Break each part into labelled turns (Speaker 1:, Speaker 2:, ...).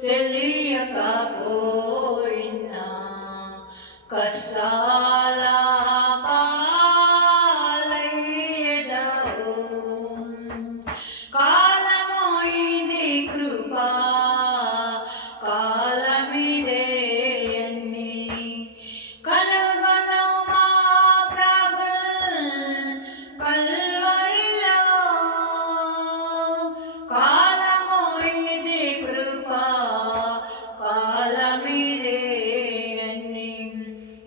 Speaker 1: తెలియక పోయినా కష్టా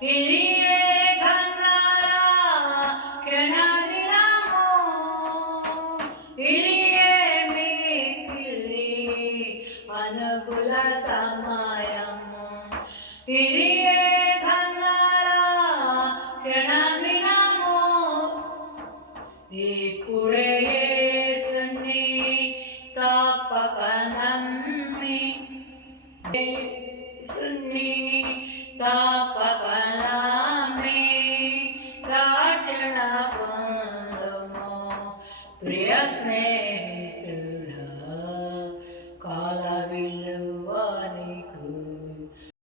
Speaker 2: ಇಳಿಯೇ ಕನ್ನಾರ ಕೆಣಗಿಲಾಮೋ ಇಳಿಯೇ ಮೇಕಿಳಿ ಅನುಕೂಲ ಸಮಯಮೋ ಇಳಿಯೇ ಕನ್ನಾರ ಕೆಣಗಿಲಾಮೋ ಇಪ್ಪುಡೇ ಸುನ್ನಿ ತಪ್ಪಕ ನಮ್ಮಿ ಸುನ್ನಿ ತಪ್ಪಕ પ્રેયસને